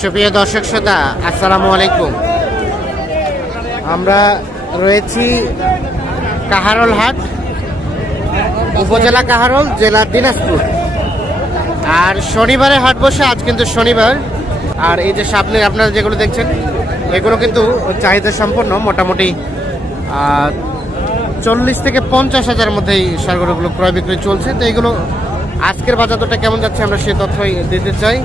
সুপ্রিয় দর্শক শ্রোতা, আসসালামু আলাইকুম। আমরা রয়েছি কাহারল হাট, উপজেলা কাহারল, জেলা দিনাজপুর। আর শনিবারে হাট বসে, আজ কিন্তু শনিবার। আর এই যে সামনে আপনারা যেগুলো দেখছেন, এগুলো কিন্তু চাহিদা সম্পন্ন, মোটামুটি চল্লিশ থেকে পঞ্চাশ হাজার মধ্যে এই সারগরগুলো ক্রয় বিক্রয় চলছে। তো এগুলো আজকের বাজার দরটা কেমন যাচ্ছে আমরা সেই তথ্যই দিতে চাই।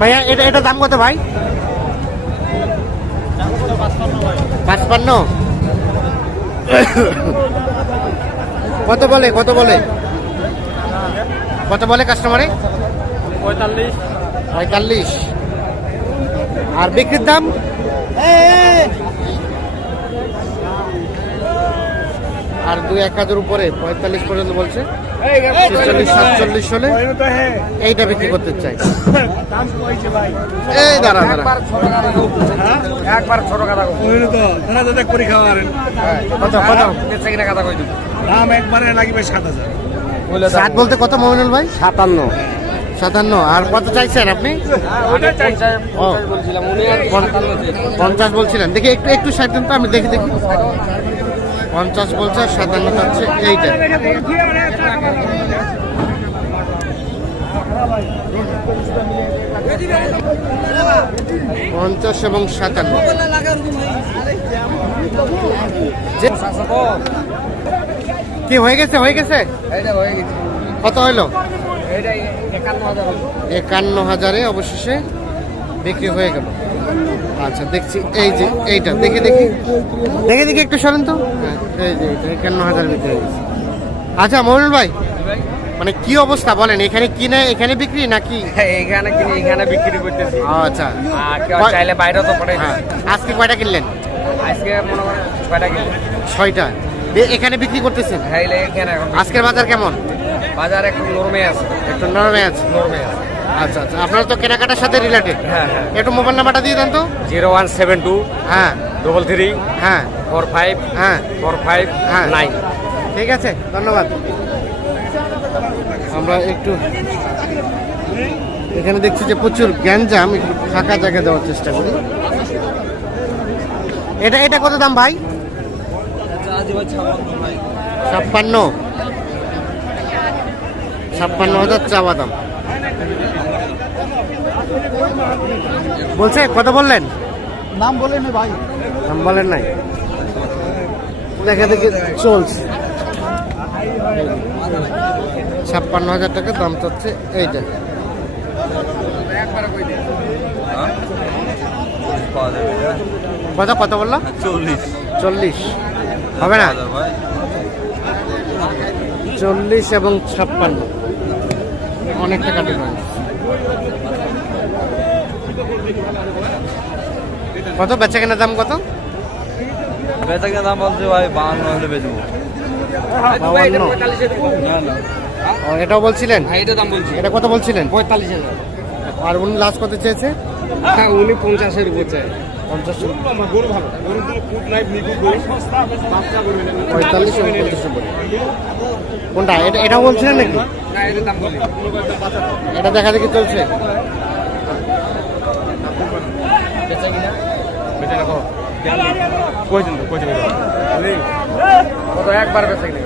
ভাইয়া এটা এটা দাম কত ভাই? পাঁচপান্ন। কত বলে কত বলে? কত বলে কাস্টমারে পঁয়তাল্লিশ। পঁয়তাল্লিশ। আর বিক্রির দাম? আর দুই এক হাজার উপরে পঁয়তাল্লিশ পর্যন্ত বলছে। ছেচল্লিশ সাতচল্লিশ হলে এইটা বিক্রি করতে চাই। এই দাঁড়া দাঁড়া। একবার ছোট কথা করে কত কত? দাম একবারে লাগবে সাত হাজার। ষাট বলতে কত মমিনুল ভাই? সাতান্ন। সাতান্ন। আর কত চাইছেন আপনি? চেয়েছে। পঞ্চাশ বলছিলেন। দেখি একটু একটু ষাট দিন তো আমি দেখি দেখি। পঞ্চাশ বলছে আর সাতান্ন চাচ্ছে এইটা। পঞ্চাশ এবং সাতান্ন। কি হয়ে গেছে হয়ে গেছে। কত হইল একান্ন হাজারে অবশেষে বিক্রি হয়ে গেল। আচ্ছা দেখছি এই যে এইটা দেখে দেখি। দেখে দেখি একটু সরেন তো। হ্যাঁ, এই যে এইটা একান্ন হাজার বিক্রি হয়ে আচ্ছা মহিনুল ভাই মানে কি অবস্থা বলেন এখানে কিনে এখানে বিক্রি নাকি? এইখানে কিনে এইখানে বিক্রি করতেছি। আচ্ছা। আর চাইলে বাইরেও তো পড়ে হ্যাঁ আজকে কয়টা কিনলেন? আজকে মনে করেন ছয়টা কিলো ছয়টা। এখানে বিক্রি করতেছেন? হ্যাঁ এখানে এখন আজকের বাজার কেমন? বাজার একটু নরমে আছে। একটু নরমে আছে। নরমে আছে। আচ্ছা আচ্ছা। আপনারা তো কেনাকাটার সাথে রিলেটেড হ্যাঁ হ্যাঁ। একটু মোবাইল নাম্বারটা দিয়ে দেন তো। জিরো ওয়ান সেভেন টু হ্যাঁ। ডবল থ্রি হ্যাঁ। ফোর ফাইভ হ্যাঁ। ফোর ফাইভ হ্যাঁ। নাইন ঠিক আছে ধন্যবাদ। আমরা একটু এখানে দেখছি যে প্রচুর গ্যাঞ্জাম একটু ফাঁকা জায়গা দেওয়ার চেষ্টা করি। এটা এটা কত দাম ভাই? ছাপ্পান্ন। ছাপ্পান্ন হাজার চাওয়া দাম। বলছে কত বললেন? নাম বলেন ভাই। দাম বলেন নাই। দেখা দেখে চলছে। ছাপ্পান্ন হাজার টাকা দাম চাচ্ছে এইটা কথা কত বলল? চল্লিশ। চল্লিশ। হবে না? চল্লিশ এবং ছাপ্পান্ন। অনেকটা কাটে কত? বেচা কেনার দাম কত? বেচাকে দাম বলছে ভাই বাহান্ন হলে বেচবো। এটাও বলছিলেন? হ্যাঁ এটা দাম বলছি। এটা কত বলছিলেন? পঁয়তাল্লিশ হাজার। আর উনি লাস্ট কত চেয়েছে? হ্যাঁ উনি পঞ্চাশের উপর চায়। পঞ্চাশ গরু ভালো। গরু তো খুব নাই বাচ্চা গরু পঁয়তাল্লিশ এবং পঞ্চাশ কোনটা? এটা বলছিলেন নাকি? এটা দেখা দেখি চলছে। কত? একবার বেচে কিনে।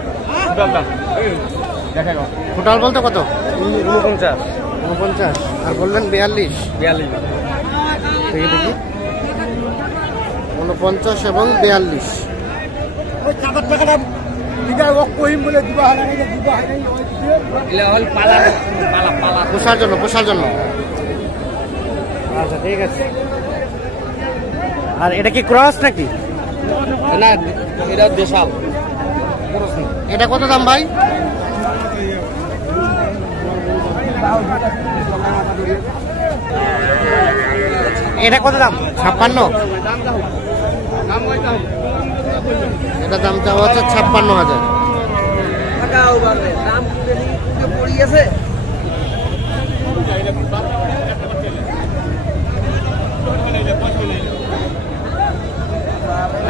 দেখা গো টোটাল বলতে কত? উনপঞ্চাশ। উনপঞ্চাশ। আর বললেন বিয়াল্লিশ। বিয়াল্লিশ। দেখি দেখি। উনপঞ্চাশ এবং বিয়াল্লিশ। ওই টাকাটা দিদা ওক বলে দিবা দিবা নাই এলে হল পালা পালা পালা। পোষার জন্য পোষার জন্য। আচ্ছা ঠিক আছে। আর এটা কি ক্রস নাকি? না এটা দেশাল। এটা কত দাম ভাই? এটা কত দাম? ছাপ্পান্ন। এটা দাম চাওয়া হচ্ছে ছাপ্পান্ন হাজার। দাম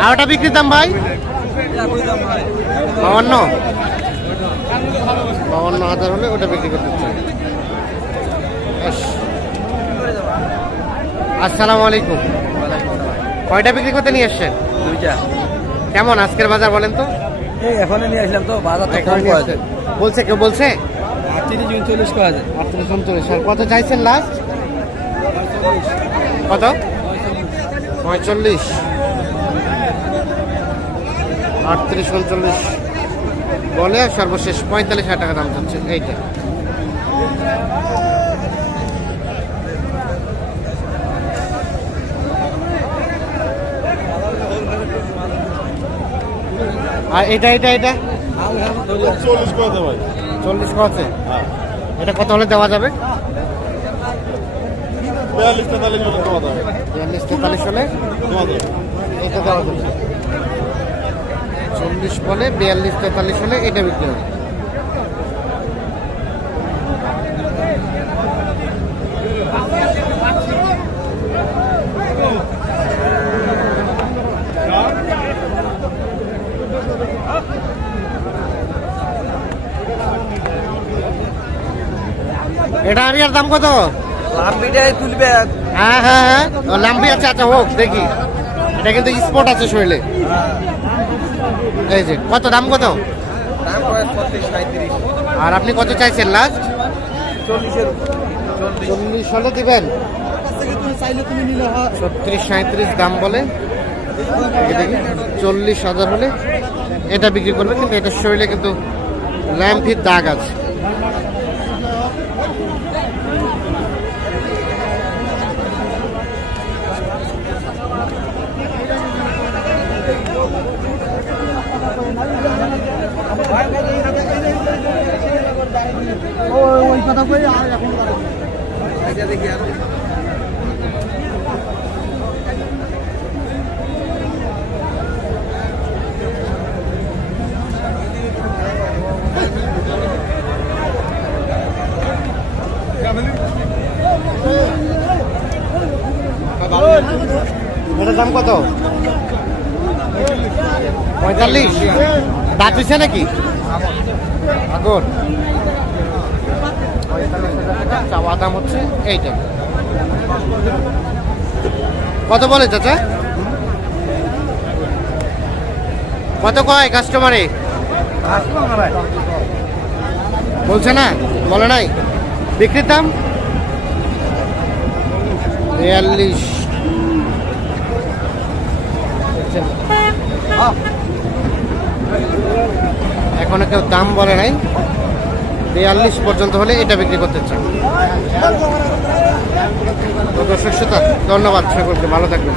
আর ওটা বিক্রির দাম ভাই? বাউন্ন? বাউন্ন হাজার হলে ওটা বিক্রি করতে চাই। আসসালামু আলাইকুম। কয়টা বিক্রি করতে নিয়ে এসছেন? দুইটা। কেমন আজকের বাজার বলেন তো? এই এখনই নিয়ে আসলাম তো বাজার তো কম আসছেন। বলছে কেউ বলছে? আটত্রিশ উনচল্লিশ করেছে আটত্রিশ উনচল্লিশ আর কত চাইছেন লাস্ট কত? পঁয়তাল্লিশ। আটত্রিশ উনচল্লিশ বলে সর্বশেষ পঁয়তাল্লিশ হাজার টাকা দাম চাচ্ছে। এইটা। আর এটা এটা এটা? চল্লিশ দেবো ভাই চল্লিশ কছে এটা কত হলে দেওয়া যাবে? বিয়াল্লিশ তেতাল্লিশ করে দেওয়া যাবে। বিয়াল্লিশ তেতাল্লিশ হলে দেওয়া যাবে। এটা দেওয়া যাবে। চল্লিশ বলে বিয়াল্লিশ তেতাল্লিশ হলে এটা বিক্রি হবে। এটা আমি আর দাম কত? লাম্বিটাই তুলবে। হ্যাঁ হ্যাঁ হ্যাঁ। লাম্বি আছে আচ্ছা হোক দেখি। এটা কিন্তু স্পট আছে শরীরে। এই যে কত দাম কত? আর আপনি কত চাইছেন লাস্ট চল্লিশ হলে দিবেন। নিলে হয়। ছত্রিশ সাঁত্রিশ দাম বলে। দেখি চল্লিশ হাজার হলে এটা বিক্রি করবে কিন্তু এটার শরীরে কিন্তু ল্যাম্পির দাগ আছে। পঁয়তাল্লিশ? দাঁত হয়েছে নাকি? আগর চাওয়া দাম হচ্ছে এইটা। কত বলে চাচা? কত কয় কাস্টমারে বলছে না, বলে নাই। বিক্রির দাম? বিয়াল্লিশ। এখনও কেউ দাম বলে নাই। বিয়াল্লিশ পর্যন্ত হলে এটা বিক্রি করতে চান। দর্শক শ্রোতা, ধন্যবাদ সকলকে। ভালো থাকবেন।